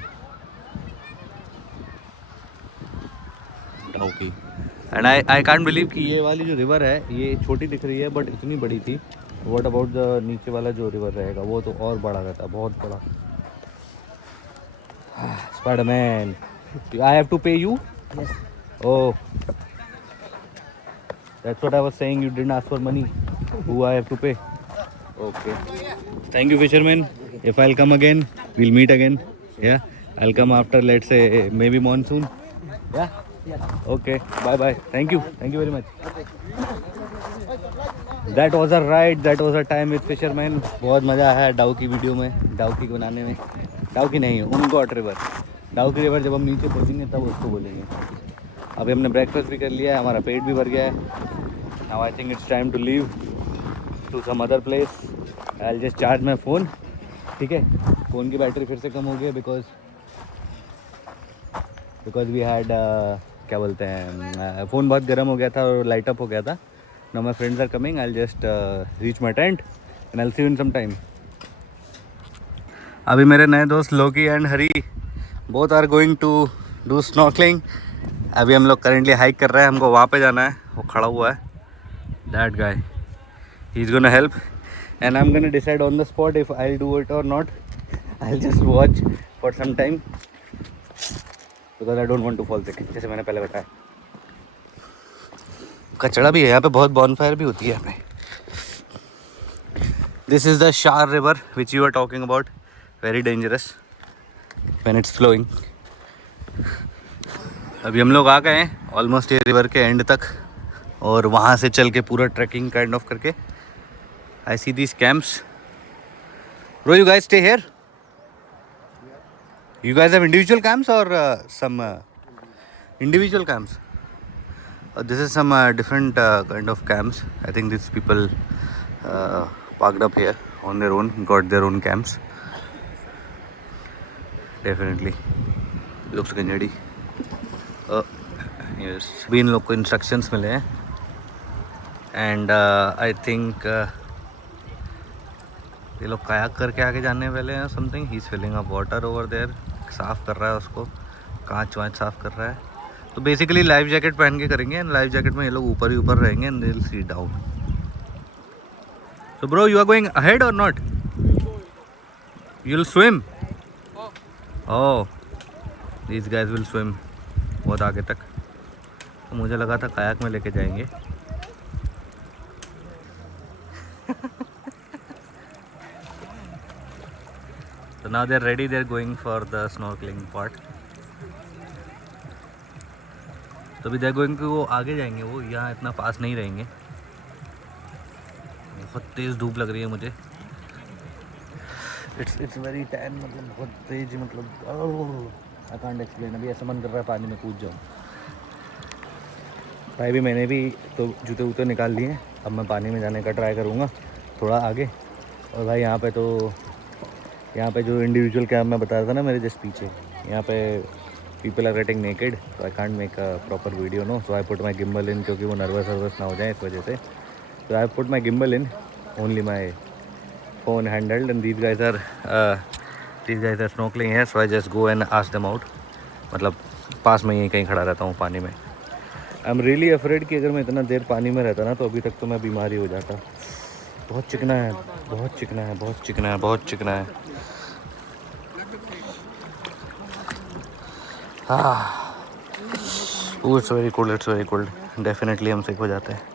Dauki. And I can't believe कि ये वाली जो रिवर है ये छोटी दिख रही है बट इतनी बड़ी थी. व्हाट अबाउट द नीचे वाला जो रिवर रहेगा वो तो और बड़ा रहता है, बहुत बड़ा. Spiderman, I have to pay you? Yes. Oh, that's what I was saying. You didn't ask for money. Who I have to pay? Okay, thank you fisherman. If I will come again we will meet again. Yeah I will come after let's say maybe monsoon. Yeah okay, bye bye. Thank you very much. That was a ride, that was a time with fisherman. बहुत मज़ा आया Dawki video में, डाउकी बनाने में. डाउकी नहीं, उनगॉट river. Dawki river जब हम नीचे पहुँचेंगे तब उसको बोलेंगे. अभी हमने ब्रेकफास्ट भी कर लिया है, हमारा पेट भी भर गया है. Now I think it's time to leave to some other place. I'll just charge my phone. ठीक है, फ़ोन की बैटरी फिर से कम हो गई है बिकॉज वी हैड क्या बोलते हैं, फ़ोन बहुत गर्म हो गया था और लाइट अप हो गया था. Now my friends are coming. I will just reach my tent and I will see you in some time. अभी मेरे नए दोस्त Loki and Hari both are going to do snorkelling. अभी हम लोग करेंटली हाइक कर रहे हैं. हमको वहाँ पे जाना है, वो खड़ा हुआ है. That guy, he is gonna help and I am gonna decide on the spot if I will do it और not. I will just watch for some time because I don't want to fall sick, जैसे मैंने पहले बताया. कचड़ा भी है यहाँ पे, बहुत बॉनफायर भी होती है यहाँ पे. This is the shar river which you are talking about. Very dangerous when it's flowing. अभी हम लोग आ गए हैं ऑलमोस्ट ये रिवर के एंड तक और वहाँ से चल के पूरा ट्रैकिंग काइंड ऑफ करके. I see these camps. Bro, you guys stay here? You guys have individual camps or some individual camps? This is some different kind of camps. I think these people parked up here on their own, got their own camps. Definitely looks Ganjadi. Yes, अभी इन लोग को instructions मिले हैं and I think ये लोग कायाक करके आगे जाने वाले हैं. Something he is filling up water over there. साफ़ कर रहा है उसको, कांच वाँच साफ़ कर रहा है. तो बेसिकली लाइफ जैकेट पहन के करेंगे एंड लाइफ जैकेट में ये लोग ऊपर ही ऊपर रहेंगे and they will see down. So bro, you are going ahead और not? You will swim? Oh, these guys will swim बहुत आगे तक. तो मुझे लगा था कायाक में लेके जाएंगे. So now they're ready, they're going for the snorkeling part. तो अभी they're going to वो आगे जाएंगे, वो यहाँ इतना पास नहीं रहेंगे. बहुत तेज़ धूप लग रही है मुझे. It's very tan, मतलब बहुत तेज, मतलब I can't explain. अभी ऐसा मन कर रहा है पानी में कूद जाऊँ. भाई भी मैंने भी तो जूते वूते निकाल लिए. अब मैं पानी में जाने का ट्राई करूँगा थोड़ा आगे. और भाई यहाँ पे जो इंडिविजुअल कैंप मैं बता रहा था ना मेरे जस्ट पीछे, यहाँ पे पीपल आर गेटिंग नेकेड. तो I can't make a proper video no. So I put my gimbal in, क्योंकि वो नर्वस ना हो जाए इस वजह से. तो I put my gimbal in, only my phone handled and these guys are snorkelling है. So I just go and ask them out. मतलब पास में ही कहीं खड़ा रहता हूँ पानी में. आई एम रियली अफ्रेड कि अगर मैं इतना देर पानी में रहता ना तो अभी तक तो मैं बीमार ही हो जाता. बहुत चिकना है, बहुत चिकना है, बहुत चिकना है, बहुत चिकना है। हाँ, it's very cold, it's very cold. Definitely हम सिक हो जाते हैं।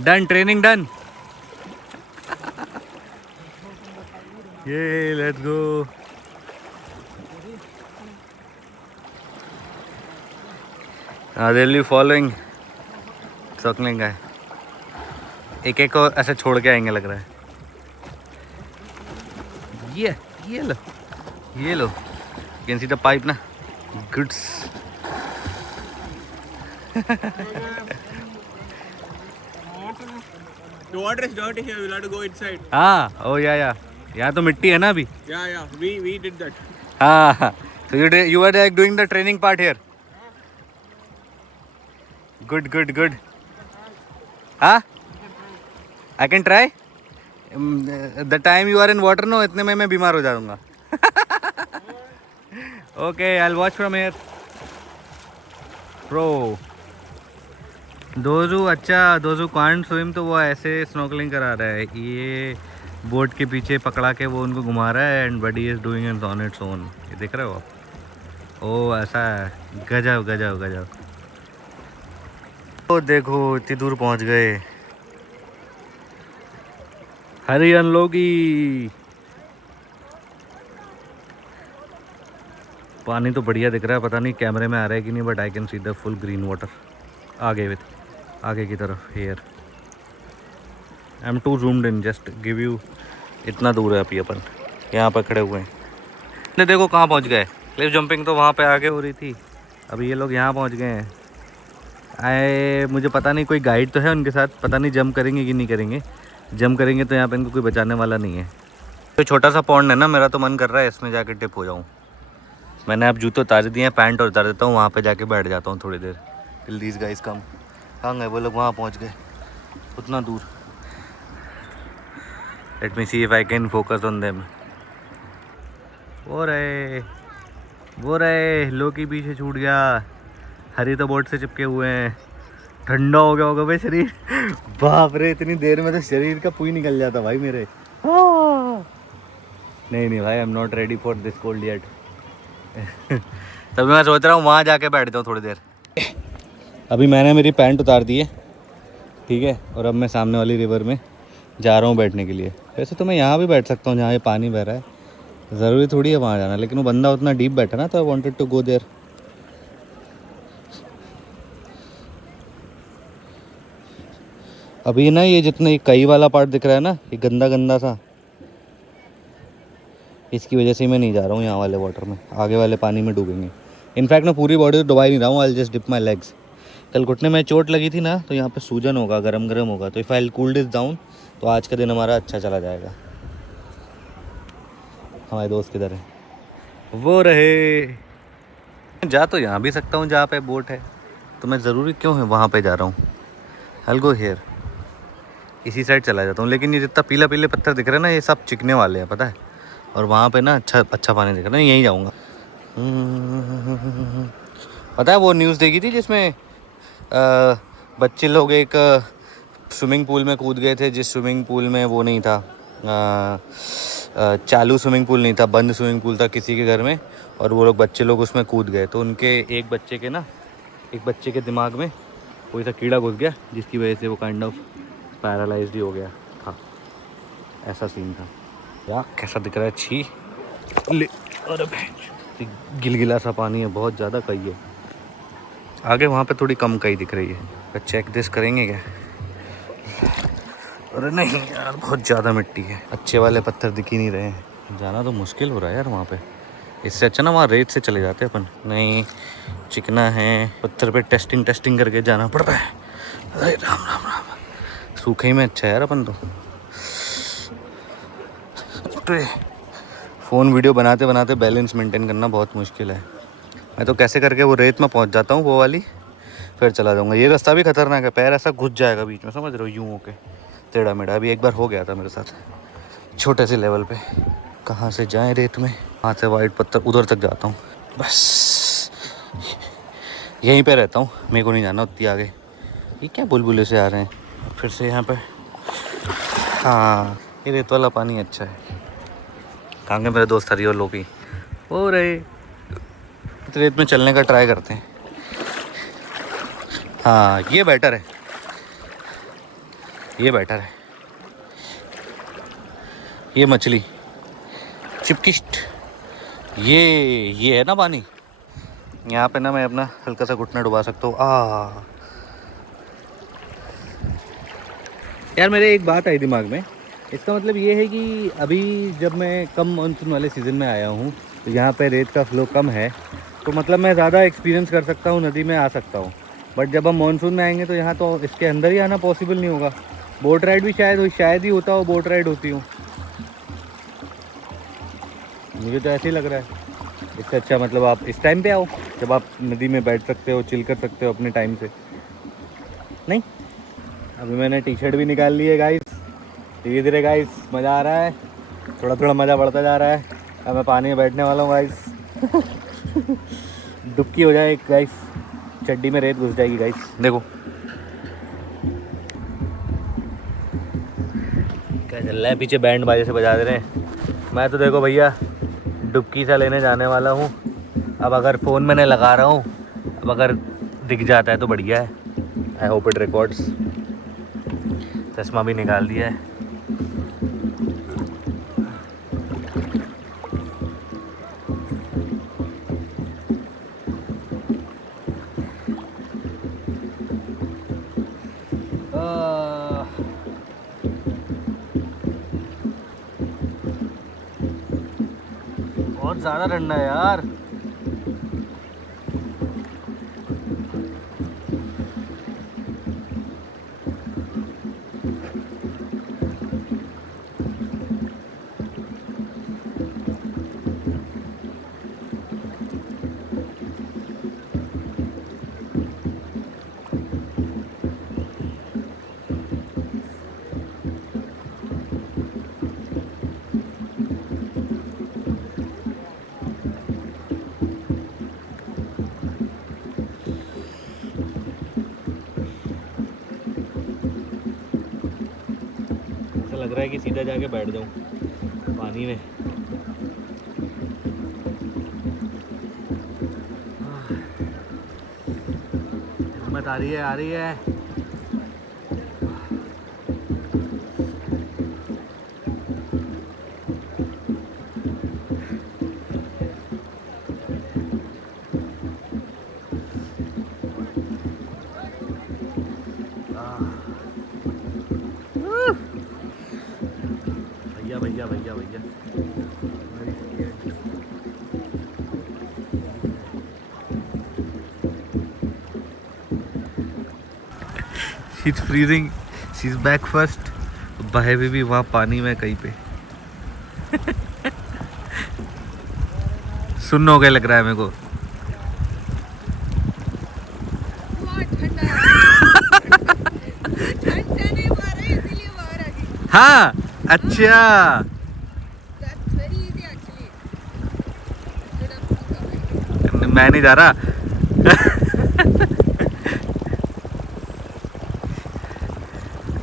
Done, training done. ये let's go. Really following circling है। एक एक को ऐसे छोड़ के आएंगे लग रहा है। ये लो, ये लो। कैन सी द पाइप ना, goods. The water is dirty here. We'll have to go inside. हाँ, ओ या यहाँ तो मिट्टी है ना अभी। Yeah. We did that. हाँ, so you are like doing the training part here. Good. हाँ, I can try. The time you are in water no, इतने में मैं बीमार हो जाऊंगा। Okay, I'll watch from here. Pro. Those who can't swim तो वो ऐसे स्नॉर्कलिंग करा रहा है। ये बोट के पीछे पकड़ा के वो उनको घुमा रहा है and body is doing it on its own. ये देख रहे हो आप? ओ ऐसा है। गजब। तो देखो इतनी दूर पहुंच गए। हरियन लोगी। पानी तो बढ़िया दिख रहा है, पता नहीं कैमरे में आ रहा है कि नहीं, but I can see the full green water. आगे की तरफ here. I am too zoomed in, just give you. इतना दूर है अभी अपन यहाँ पर खड़े हुए हैं। देखो कहाँ पहुँच गए। क्लिफ जंपिंग तो वहाँ पे आगे हो रही थी, अभी ये लोग यहाँ पहुँच गए हैं। मुझे पता नहीं कोई गाइड तो है उनके साथ, पता नहीं जंप करेंगे कि नहीं करेंगे। जंप करेंगे तो यहाँ पे इनको कोई बचाने वाला नहीं है। तो छोटा सा पॉन्ड है ना, मेरा तो मन कर रहा है इसमें जाके डिप हो जाऊँ। मैंने अब जूते उतार दिए हैं, पैंट और उतार देता हूँ, वहाँ पे जाके बैठ जाता हूँ थोड़ी देर। Till these guys come. कहाँ गए वो लोग? वहाँ पहुँच गए उतना दूर। Let me see if I can focus on them. वो रहे लोकी पीछे छूट गया। हरी तो बोट से चिपके हुए हैं। ठंडा हो गया होगा भाई शरीर। बाप रे, इतनी देर में तो शरीर का पूई निकल जाता भाई मेरे। नहीं भाई, I am not ready for this cold yet. तभी मैं सोच रहा हूँ वहाँ जाके बैठ जाऊँ थोड़ी देर। अभी मैंने मेरी पैंट उतार दी है, ठीक है, और अब मैं सामने वाली रिवर में जा रहा हूँ बैठने के लिए। वैसे तो मैं यहाँ भी बैठ सकता हूँ जहाँ ये पानी बह रहा है, ज़रूरी थोड़ी है वहाँ जाना, लेकिन वो बंदा उतना डीप बैठा ना, तो I wanted to go there. अभी ना ये जितना ये कई वाला पार्ट दिख रहा है ना, ये गंदा सा, इसकी वजह से मैं नहीं जा रहा हूँ यहाँ वाले वाटर में। आगे वाले पानी में डूबेंगे। इनफैक्ट मैं पूरी बॉडी तो डुबा ही नहीं रहा हूँ, I just dip my legs. कल घुटने में चोट लगी थी ना, तो यहाँ पे सूजन होगा, गरम होगा, तो if I cool this down तो आज का दिन हमारा अच्छा चला जाएगा। हमारे दोस्त किधर है? वो रहे। जा तो यहाँ भी सकता हूँ जहाँ पे बोट है, तो मैं ज़रूरी क्यों है वहाँ पे जा रहा हूँ? I'll go here। इसी साइड चला जाता हूँ। लेकिन ये जितना पीले पत्थर दिख रहे हैं ना, ये सब चिकने वाले हैं, पता है। और वहाँ पे ना अच्छा पानी दिख रहा है, यहीं जाऊँगा। पता है वो न्यूज़ देखी थी जिसमें बच्चे लोग एक स्विमिंग पूल में कूद गए थे, जिस स्विमिंग पूल में वो नहीं था, चालू स्विमिंग पूल नहीं था, बंद स्विमिंग पूल था किसी के घर में, और वो लोग बच्चे लोग उसमें कूद गए। तो उनके एक बच्चे के दिमाग में कोई सा कीड़ा घुस गया, जिसकी वजह से वो काइंड ऑफ पैरालाइज्ड ही हो गया था। ऐसा सीन था यार। कैसा दिख रहा है? छी, अरे गिलगिला सा पानी है, बहुत ज़्यादा कई है। आगे वहाँ पे थोड़ी कम कई दिख रही है। चेक दिस करेंगे क्या? अरे नहीं यार, बहुत ज़्यादा मिट्टी है, अच्छे वाले पत्थर दिख ही नहीं रहे हैं। जाना तो मुश्किल हो रहा है यार वहाँ पे। इससे अच्छा ना वहाँ रेत से चले जाते अपन। नहीं, चिकना है, पत्थर पे टेस्टिंग करके जाना पड़ता है। अरे राम, सूखे ही में अच्छा है यार अपन तो। फ़ोन वीडियो बनाते बैलेंस मेंटेन करना बहुत मुश्किल है। मैं तो कैसे करके वो रेत में पहुंच जाता हूँ, वो वाली, फिर चला जाऊँगा। ये रास्ता भी खतरनाक है, पैर ऐसा घुस जाएगा बीच में, समझ रहे हो, यूँ होके टेढ़ा मेढ़ा। अभी एक बार हो गया था मेरे साथ, छोटे से लेवल पे। कहाँ से जाएं रेत में, वहाँ से वाइट पत्थर उधर तक जाता हूँ, बस यहीं पे रहता हूँ, मेरे को नहीं जाना उतनी आगे। ये क्या बुलबुले से आ रहे हैं फिर से यहाँ पे। हाँ ये रेत वाला पानी अच्छा है। कहाँ के मेरे दोस्त हरी और लोकी हो रहे, रेत में चलने का ट्राई करते हैं। हाँ ये बेटर है, ये बेटर है। ये मछली चिपकिस्ट, ये है ना पानी, यहाँ पे ना मैं अपना हल्का सा घुटना डुबा सकता हूँ। यार मेरे एक बात आई दिमाग में, इसका मतलब ये है कि अभी जब मैं कम मानसून वाले सीज़न में आया हूँ तो यहाँ पे रेत का फ्लो कम है, तो मतलब मैं ज़्यादा एक्सपीरियंस कर सकता हूँ, नदी में आ सकता हूँ। बट जब हम मानसून में आएंगे तो यहाँ तो इसके अंदर ही आना पॉसिबल नहीं होगा। बोट राइड भी शायद ही होता हो, बोट राइड होती हो, मुझे तो ऐसे ही लग रहा है। इससे अच्छा मतलब आप इस टाइम पे आओ जब आप नदी में बैठ सकते हो, चिल कर सकते हो अपने टाइम से। नहीं अभी मैंने टी शर्ट भी निकाल ली है गाइस, धीरे धीरे गाइस मज़ा आ रहा है, थोड़ा थोड़ा मज़ा बढ़ता जा रहा है। अब मैं पानी में बैठने वाला हूँ गाइस। डुबकी हो जाए गाइस, चड्डी में रेत घुस जाएगी गाइस। देखो क्या चल रहा है, पीछे बैंड बाजे से बजा दे रहे हैं। मैं तो देखो भैया डुबकी सा लेने जाने वाला हूँ। अब अगर फ़ोन मैंने लगा रहा हूँ, अब अगर दिख जाता है तो बढ़िया है। I hope it records. चश्मा भी निकाल दिया है। बहुत ज़्यादा ठंडा है यार। लग रहा है कि सीधा जाके बैठ जाऊं पानी में। हिम्मत आ रही है, आ रही है। भैया भैया भैया She's freezing. She's back first. भाई भी वहाँ पानी में कहीं पे। सुन्न हो गया लग रहा है मेरे को। हाँ अच्छा मैं नहीं जा रहा।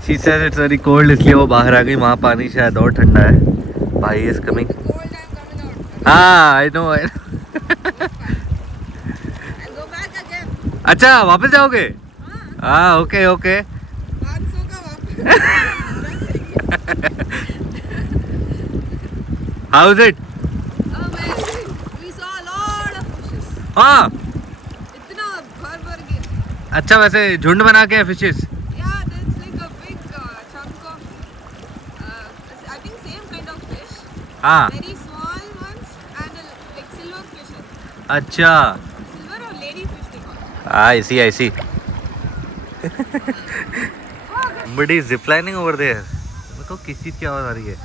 She said it's very cold, इसलिए वो बाहर आ गई। वहाँ पानी शायद और ठंडा है। भाई is coming. हाँ I know. अच्छा वापस जाओगे? हाँ okay okay. How is it? Amazing. We saw a lot of fishes. हाँ इतना भर के. अच्छा वैसे झुंड बना के fishes. Yeah, there's like a big chunk of, I think same kind of fish. हाँ Very small ones and like silver fishes. अच्छा Silver or lady fish they call. I see. Somebody is ziplining over there. देखो किस चीज़ की आवाज़ आ रही है।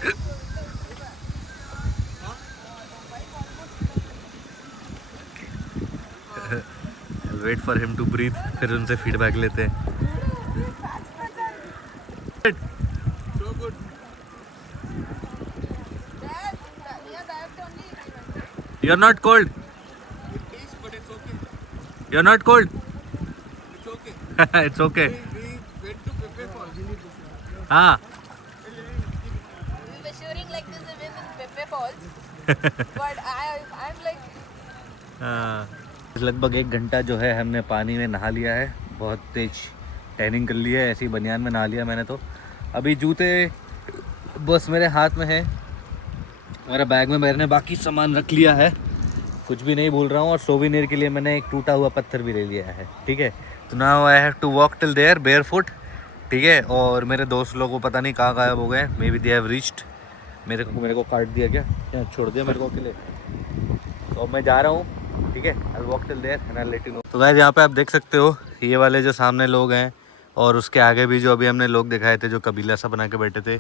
I'll wait for him to breathe, फिर उनसे फीडबैक लेते हैं। So good. Yeah, You're not cold? It is, but it's okay. You're not cold? It's okay. It's okay. We went to Pepe Falls. हाँ. We were shooting like this even in Pepe Falls. But I'm like, लगभग 1 घंटा जो है हमने पानी में नहा लिया है. बहुत तेज टैनिंग कर लिया है. ऐसी बनियान में नहा लिया मैंने तो. अभी जूते बस मेरे हाथ में है. मेरा बैग में मैंने बाकी सामान रख लिया है. कुछ भी नहीं भूल रहा हूँ. और सोविनियर के लिए मैंने एक टूटा हुआ पत्थर भी ले लिया है. ठीक है. तो now I have to walk till there barefoot. ठीक है. और मेरे दोस्त लोगों को पता नहीं कहाँ गायब हो गए. May be they have reached. मेरे को काट दिया क्या छोड़ दिया मेरे को अकेले. तो मैं जा रहा हूँ. ठीक है. I walk till there and I let you know. तो गाइस यहाँ पे आप देख सकते हो ये वाले जो सामने लोग हैं और उसके आगे भी जो अभी हमने लोग दिखाए थे जो कबीला सा बना के बैठे थे.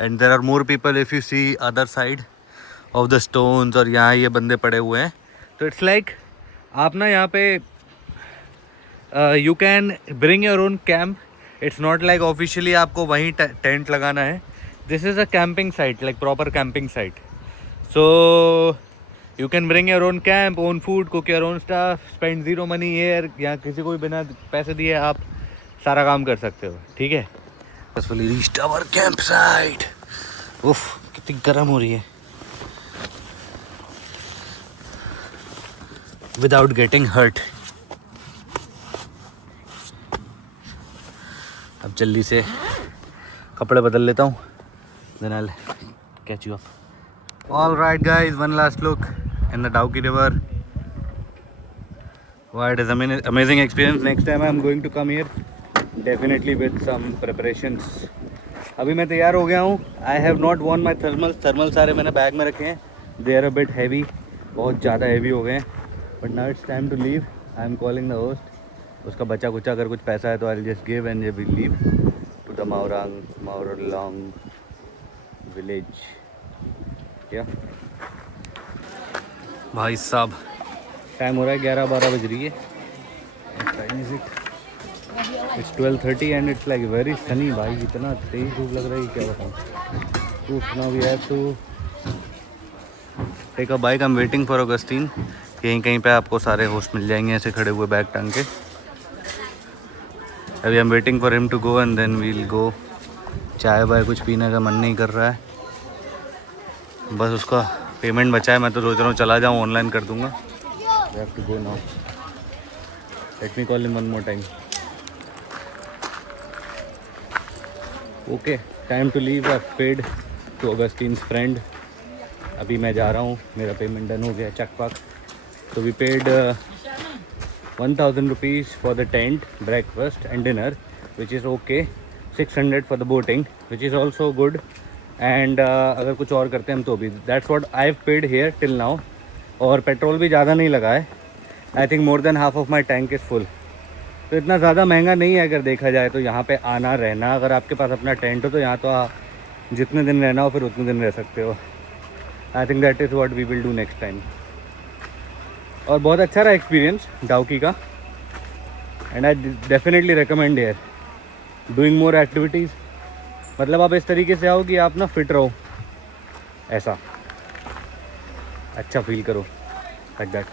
And there are more people if you see other side of the stones. और यहाँ ये बंदे पड़े हुए हैं. तो इट्स लाइक आप ना यहाँ पे you can bring your own camp. It's not like officially आपको वहीं टेंट लगाना है. This is a camping site like proper camping site. So you can bring your own camp, own food, cook your own stuff, spend zero money here. यहाँ किसी को भी बिना पैसे दिए आप सारा काम कर सकते हो. ठीक है. Successfully reached our camp site. उफ कितनी गर्म हो रही है. Without getting hurt. अब जल्दी से कपड़े बदल लेता हूँ. Then I'll catch you up. All right, guys. One last look in the Dauki River. Wow, it is amazing experience. Next time I'm going to come here, definitely with some preparations. अभी मैं तैयार हो गया हूँ. I have not worn my thermals. Thermals सारे मैंने bag में रखे हैं. They are a bit heavy. बहुत ज़्यादा heavy हो गए हैं. But now it's time to leave. I am calling the host. उसका बचा कुचा अगर कुछ पैसा है तो I'll just give and we'll leave to the Mauralong village. क्या भाई साहब टाइम हो रहा है 11-12 बज रही है. Time is it. It's 12:30 and it's like very sunny. भाई इतना तेज धूप लग रहा है क्या बताऊँ. Now we have to take a bike. I am waiting for Augustine. कहीं कहीं पे आपको सारे होस्ट मिल जाएंगे ऐसे खड़े हुए बैग टांग के. अभी I am waiting for him to go and then we will go. चाय वाय कुछ पीने का मन नहीं कर रहा है. बस उसका पेमेंट बचा है. मैं तो सोच रहा हूँ चला जाऊँ ऑनलाइन कर दूँगा. I have to go now. Let me call him one more time. Okay, time to leave. I've paid to Augustine's friend. अभी मैं जा रहा हूँ. मेरा पेमेंट डन हो गया चक पक. So we paid 1,000 rupees for the tent, breakfast and dinner, which is okay. 600 for the boating, which is also good. And अगर कुछ और करते हैं हम तो भी. That's what I've paid here till now. और पेट्रोल भी ज़्यादा नहीं लगा है. I think more than half of my tank is full. तो इतना ज़्यादा महंगा नहीं है अगर देखा जाए तो. यहाँ पे आना रहना अगर आपके पास अपना टेंट हो तो यहाँ तो आप जितने दिन रहना हो फिर उतने दिन रह सकते हो. I think that is what we will do next time. और बहुत अच्छा रहा एक्सपीरियंस डाउकी का. And I definitely recommend here doing more activities. मतलब आप इस तरीके से आओ कि आप ना फिट रहो. ऐसा अच्छा फील करो लाइक दैट.